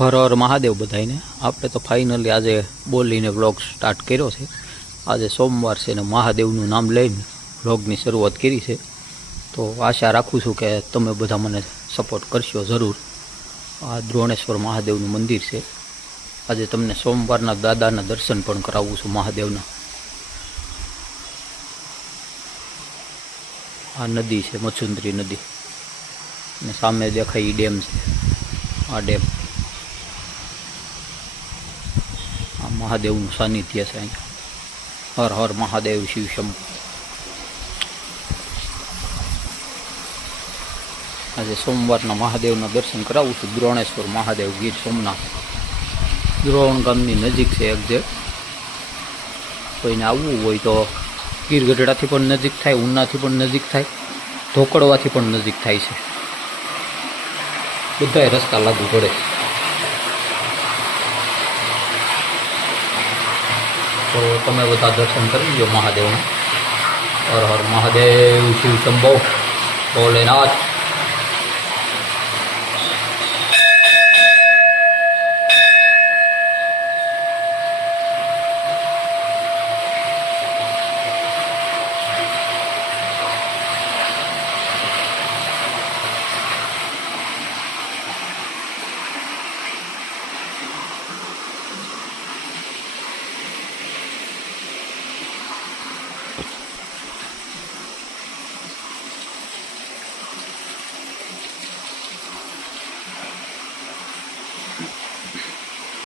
હર હર મહાદેવ બધાયને. આપણે તો ફાઇનલી આજે બોલીને વ્લોગ સ્ટાર્ટ કર્યો છે. આજે સોમવાર છે ને મહાદેવનું નામ લઈને વ્લોગની શરૂઆત કરી છે. તો આશા રાખું છું કે તમે બધા મને સપોર્ટ કરશો જરૂર. આ દ્રોણેશ્વર મહાદેવનું મંદિર છે. આજે તમને સોમવારના દાદાના દર્શન પણ કરાવું છું મહાદેવના. આ નદી છે મચુંદરી નદી. અને સામે દેખાય ડેમ છે. આ ડેમ આ મહાદેવનું સાનિધ્ય છે અહીંયા. હર હર મહાદેવ શિવ શંભુ. આજે સોમવારના મહાદેવના દર્શન કરાવું છું. દ્રોણેશ્વર મહાદેવ ગીર સોમનાથ. દ્રોણ ગામની નજીક છે એક્ઝેક્ટ કોઈને આવવું હોય તો ગીર ગઢડાથી પણ નજીક થાય ઉનાથી પણ નજીક થાય, ધોકડવાથી પણ નજીક થાય છે. બધાય રસ્તા લાગુ પડે તો તમે બધા દર્શન કરી લો મહાદેવના. હર હર મહાદેવ શિવ શંભો ભોલેનાથ.